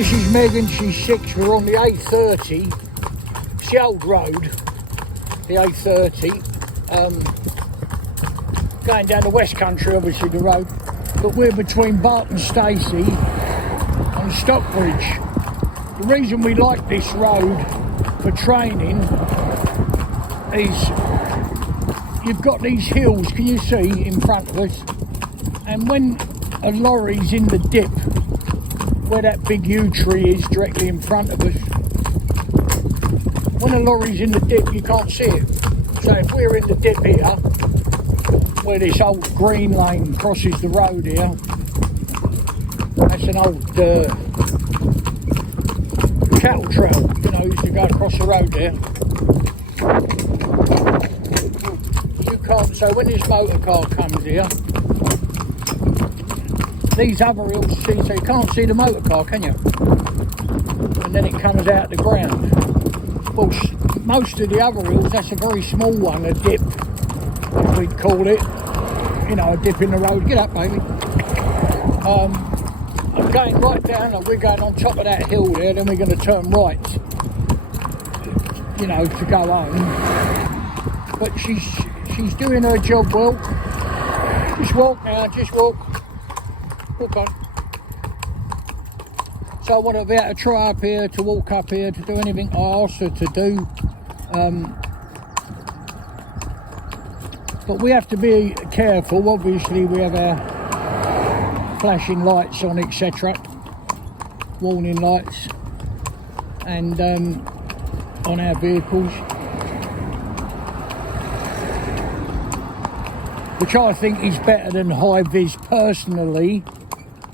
This is Megan, she's 6. We're on the A30. It's the old road, the A30. Going down the West Country, obviously the road. But we're between Barton Stacey and Stockbridge. The reason we like this road for training is you've got these hills, can you see, in front of us? And when a lorry's in the dip, where that big yew tree is directly in front of us, when a lorry's in the dip you can't see it. So if we're in the dip here, where this old green lane crosses the road here, that's an old cattle trail, you know, used to go across the road there. You can't, so when this motor car comes here, these other hills, see, so you can't see the motor car, can you? And then it comes out the ground. Well, most of the other hills, that's a very small one, a dip, as we'd call it. You know, a dip in the road. Get up, baby. I'm going right down, and we're going on top of that hill there, then we're going to turn right, you know, to go home. But she's doing her job well. Just walk now, just walk. Walk on. So I want to be able to try up here, to walk up here, to do anything I asked her to do. But we have to be careful. Obviously we have our flashing lights on, etc. Warning lights. And on our vehicles. Which I think is better than high-vis personally.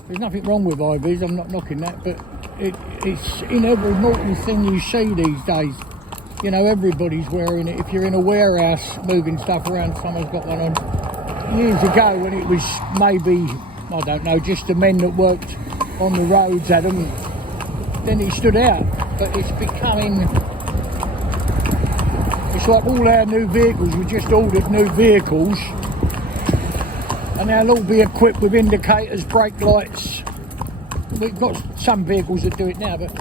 There's nothing wrong with high-vis, I'm not knocking that, but it's in every mortal thing you see these days. You know, everybody's wearing it. If you're in a warehouse moving stuff around, someone's got one on. Years ago when it was maybe, I don't know, just the men that worked on the roads had them, then it stood out. But it's becoming, it's like all our new vehicles, we just ordered new vehicles. And they'll all be equipped with indicators, brake lights. We've got some vehicles that do it now, but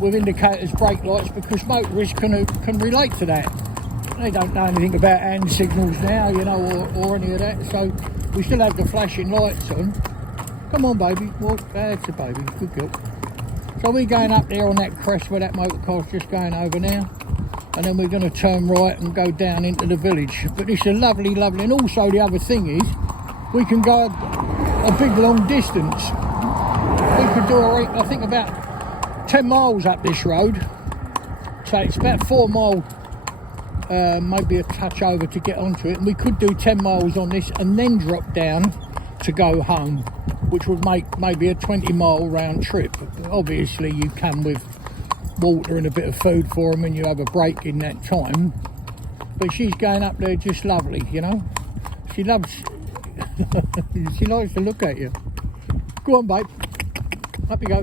with indicators, brake lights, because motorists can relate to that. They don't know anything about hand signals now, you know, or any of that. So we still have the flashing lights on. Come on, baby, walk. That's a baby, good girl. So we're going up there on that crest where that motor car's just going over now. And then we're going to turn right and go down into the village. But it's a lovely, lovely, and also the other thing is, we can go a big long distance. We could do, I think, about 10 miles up this road. So it's about 4 mile, maybe a touch over to get onto it. And we could do 10 miles on this and then drop down to go home, which would make maybe a 20-mile round trip. Obviously, you come with water and a bit of food for them and you have a break in that time. But she's going up there just lovely, you know. She loves, she likes to look at you. Go on, babe. Up you go.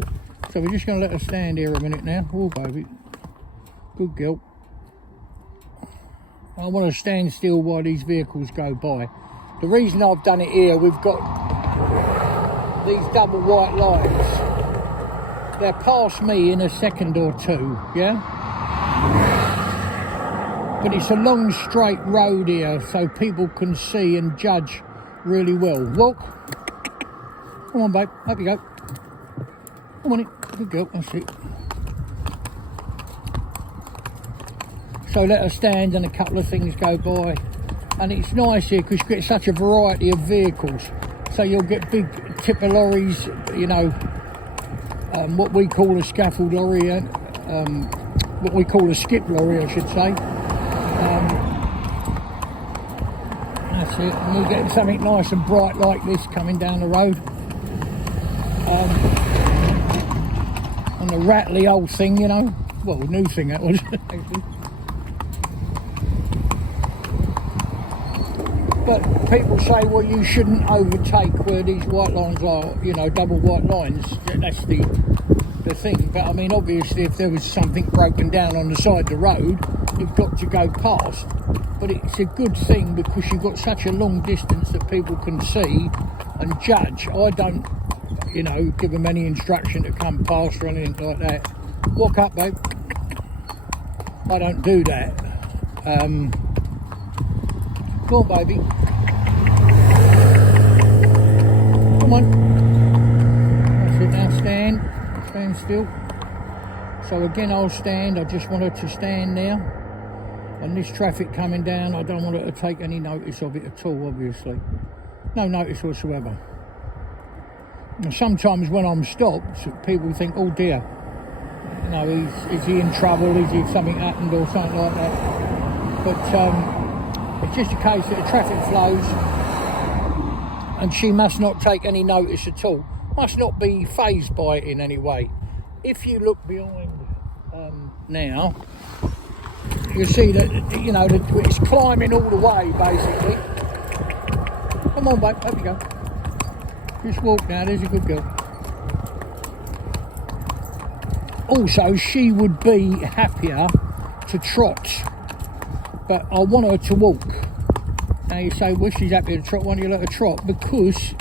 So we're just going to let her stand here a minute now. Oh, baby. Good girl. I want to stand still while these vehicles go by. The reason I've done it here, we've got these double white lines. They're past me in a second or two, yeah? But it's a long straight road here, so people can see and judge really well. Walk. Come on, babe. Up you go. Come on in. Good girl. That's it. So let her stand and a couple of things go by. And it's nice here because you get such a variety of vehicles. So you'll get big tipper lorries, you know, what we call a scaffold lorry, what we call a skip lorry, I should say. That's it. And you'll get something nice and bright like this coming down the road. And the rattly old thing, you know. Well, new thing that was. But people say, well, you shouldn't overtake where these white lines are, you know, double white lines. That's the thing. But I mean, obviously, if there was something broken down on the side of the road, you've got to go past. But it's a good thing because you've got such a long distance that people can see and judge. I don't you know, give them any instruction to come past or anything like that. Walk up, babe. I don't do that. Go on, baby. Come on. That's it, now stand. Stand still. So again, I'll stand. I just want her to stand now. And this traffic coming down, I don't want her to take any notice of it at all, obviously. No notice whatsoever. And sometimes when I'm stopped, people think, oh dear, you know, is he in trouble? Is he something happened or something like that? But it's just a case that the traffic flows and she must not take any notice at all. Must not be fazed by it in any way. If you look behind now, you see that, you know, it's climbing all the way, basically. Come on, babe, up you go. Just walk now, there's a good girl. Also, she would be happier to trot, but I want her to walk. Now you say, well, she's happy to trot, why don't you let her trot? Because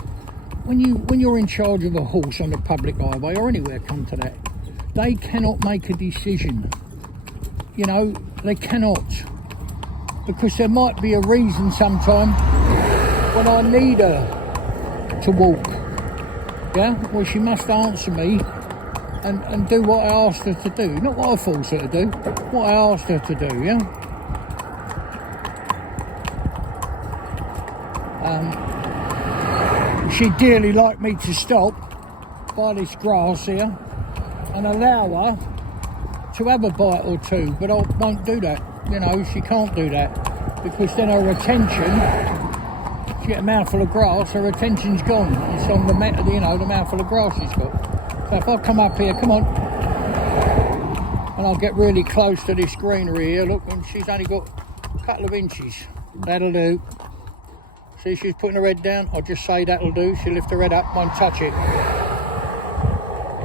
when you're in charge of a horse on the public highway or anywhere, come to that, they cannot make a decision. You know, they cannot. Because there might be a reason sometime when I need her to walk. Yeah? Well, she must answer me and do what I asked her to do. Not what I forced her to do, what I asked her to do, yeah? She'd dearly like me to stop by this grass here and allow her to have a bite or two, but I won't do that. You know, she can't do that because then her attention, she get a mouthful of grass, her attention's gone. It's on the you know, the mouthful of grass she's got. So if I come up here, come on, and I'll get really close to this greenery here, look, and she's only got a couple of inches. That'll do. See, she's putting her head down. I'll just say that'll do. She'll lift her head up, won't touch it.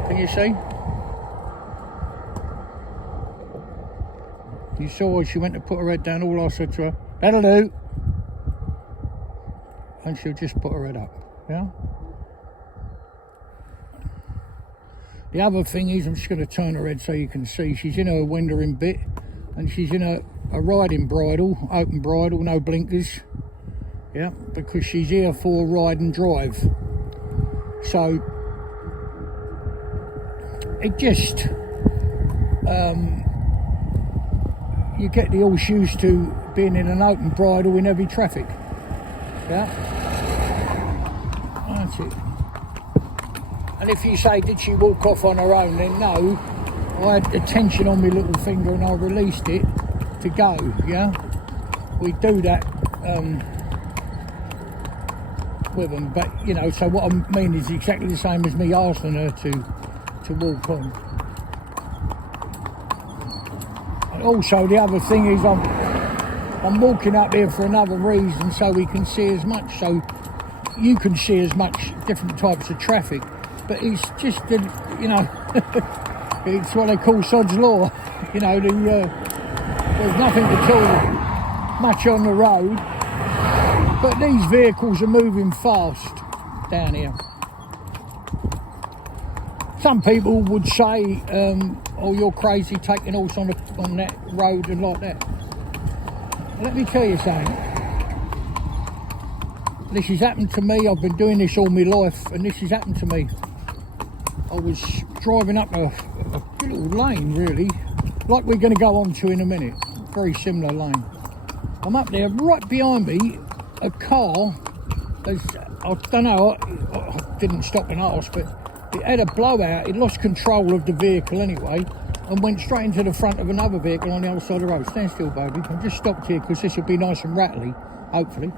Can you see? You saw she went to put her head down. All I said to her, that'll do. And she'll just put her head up. Yeah? The other thing is, I'm just going to turn her head so you can see. She's in her windering bit. And she's in a riding bridle, open bridle, no blinkers. Yeah, because she's here for ride and drive. So it just you get the horse used to being in an open bridle in heavy traffic. Yeah, that's it. And if you say, did she walk off on her own, then no, I had the tension on my little finger and I released it to go. Yeah, we do that with them, but you know, so what I mean is exactly the same as me asking her to walk on. And also the other thing is I'm walking up here for another reason, so we can see as much, so you can see as much different types of traffic, but it's just you know, it's what they call Sod's Law. You know, there's nothing at all much on the road. But these vehicles are moving fast down here. Some people would say, oh, you're crazy taking horse on that road and like that. Let me tell you something. This has happened to me. I've been doing this all my life, and this has happened to me. I was driving up a little lane, really, like we're going to go on to in a minute. Very similar lane. I'm up there, right behind me, a car, I don't know, I didn't stop and ask, but it had a blowout. It lost control of the vehicle anyway and went straight into the front of another vehicle on the other side of the road. Stand still, baby. I've just stopped here because this will be nice and rattly, hopefully.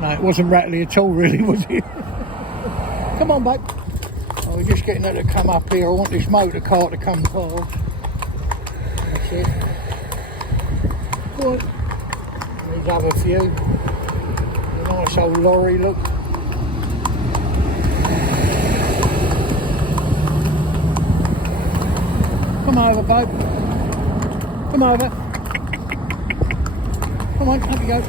No, it wasn't rattly at all, really, was it? Come on, babe. Oh, we're just getting her to come up here. I want this motor car to come past. That's it. What? There's other few. A nice old lorry, look. Come over, babe. Come over. Come on, up you go.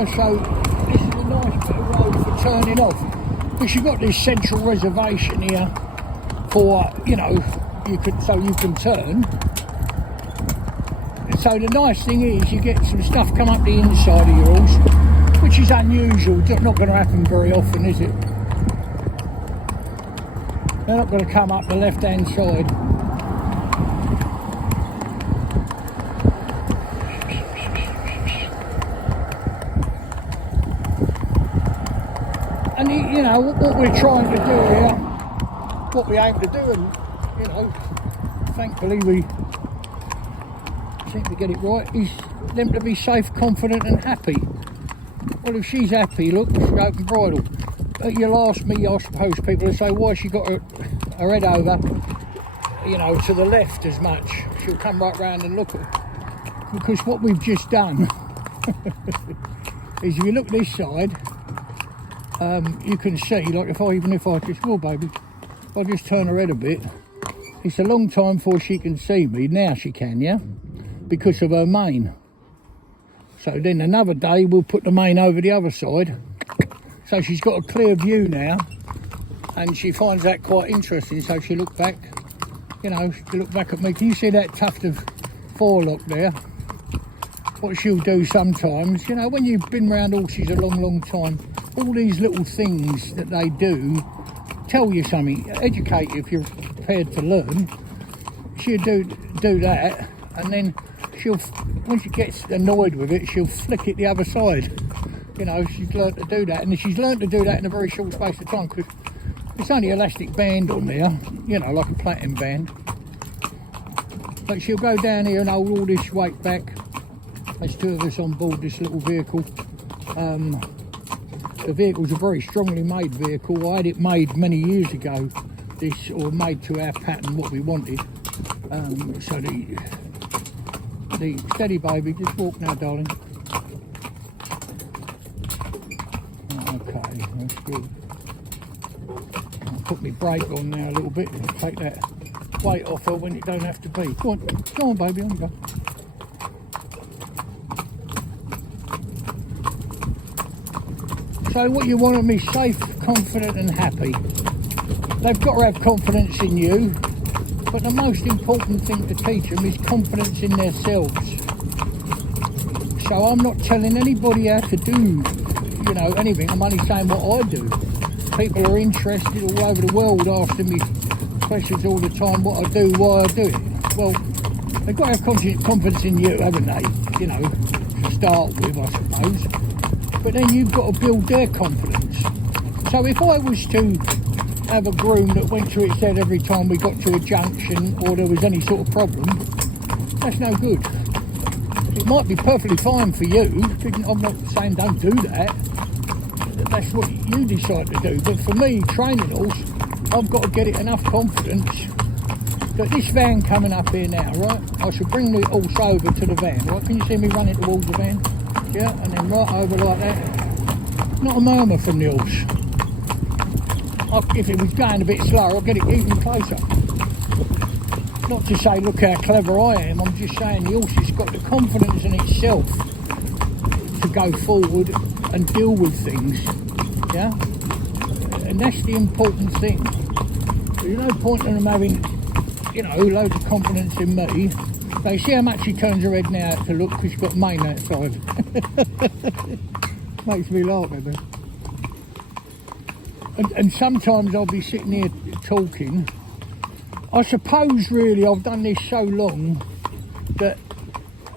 also, this is a nice bit of road for turning off. Because you've got this central reservation here for, you know, you can turn. So the nice thing is you get some stuff come up the inside of your horse, which is unusual. Not going to happen very often, is it? They're not going to come up the left-hand side. And you know what we're trying to do here, what we aim to do, and you know, thankfully we seem to get it right, is them to be safe, confident and happy. Well, if she's happy, look, she's open bridle. But you'll ask me, I suppose people will say, why she got her head over, you know, to the left as much. She'll come right round and look at her. Because what we've just done is if you look this side, you can see, like even if I just, well baby, if I just turn her head a bit, it's a long time before she can see me. Now she can, yeah? Because of her mane. So then another day we'll put the mane over the other side. So she's got a clear view now, and she finds that quite interesting. So she'll look back, you know, she'll look back at me. Can you see that tuft of forelock there? What she'll do sometimes, you know, when you've been around horses a long time, all these little things that they do tell you something, educate you if you're prepared to learn. She'll do that, and then she'll, when she gets annoyed with it, she'll flick it the other side. You know, she's learned to do that, and she's learned to do that in a very short space of time, because it's only elastic band on there, you know, like a platinum band. But she'll go down here and hold all this weight back. There's two of us on board this little vehicle. The vehicle's a very strongly made vehicle. I had it made many years ago, this, or made to our pattern, what we wanted. So the steady baby, just walk now, darling. Okay, that's good. I'll put my brake on now a little bit and take that weight off her when it don't have to be. Go on baby, on you go. So what you want them is safe, confident and happy. They've got to have confidence in you, but the most important thing to teach them is confidence in themselves. So I'm not telling anybody how to do, you know, anything. I'm only saying what I do. People are interested all over the world asking me questions all the time, what I do, why I do it. Well, they've got to have confidence in you, haven't they? You know, to start with, I suppose. But then you've got to build their confidence. So if I was to have a groom that went to its head every time we got to a junction or there was any sort of problem, that's no good. It might be perfectly fine for you. I'm not saying don't do that. That's what you decide to do. But for me, training horse, I've got to get it enough confidence that this van coming up here now, right? I should bring the horse over to the van, right? Can you see me running towards the van? Yeah, and then right over like that. Not a murmur from the horse. If it was going a bit slower, I'll get it even closer. Not to say, look how clever I am. I'm just saying the horse has got the confidence in itself to go forward and deal with things. Yeah? And that's the important thing. There's no point in them having, you know, loads of confidence in me. So see how much she turns her head now to look, because she's got mane outside. Makes me laugh, baby. And sometimes I'll be sitting here talking. I suppose really I've done this so long that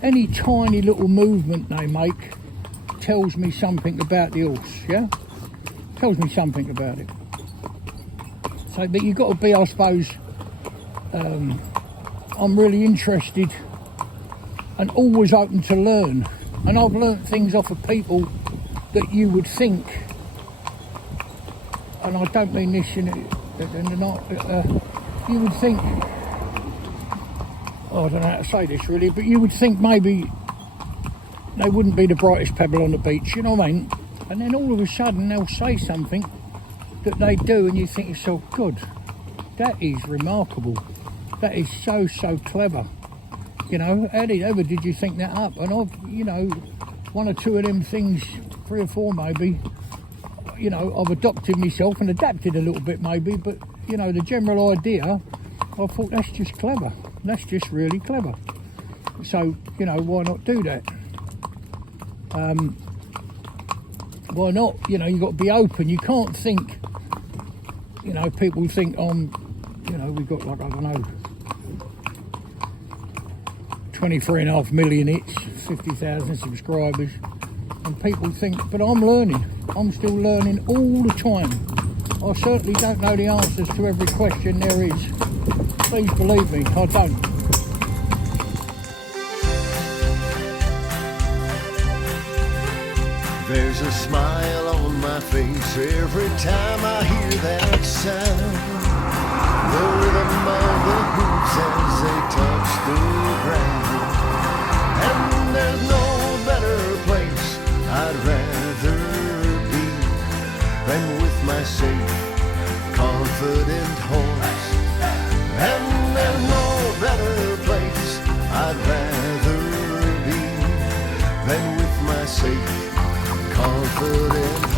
any tiny little movement they make tells me something about the horse, yeah? Tells me something about it. So, but you've got to be, I suppose, I'm really interested and always open to learn. And I've learnt things off of people that you would think, and I don't mean this in the night, you would think, oh, I don't know how to say this really, but you would think maybe they wouldn't be the brightest pebble on the beach, you know what I mean? And then all of a sudden they'll say something that they do and you think to yourself, God, that is remarkable. That is so clever. You know, how ever did you think that up? And I've, you know, one or two of them things 3 or 4 maybe, you know, I've adopted myself and adapted a little bit maybe, but you know, the general idea, I thought that's just clever. That's just really clever. So, you know, why not do that? Why not? You know, you've got to be open. You can't think, you know, people think, you know, we've got like, I don't know, 23.5 million hits, 50,000 subscribers. And people think, but I'm learning. I'm still learning all the time. I certainly don't know the answers to every question there is. Please believe me, I don't. There's a smile on my face every time I hear that sound. The rhythm of the hoops as they touch the ground. And there's no better place I'd rather be than with my safe, confident horse. And there's no better place I'd rather be than with my safe, confident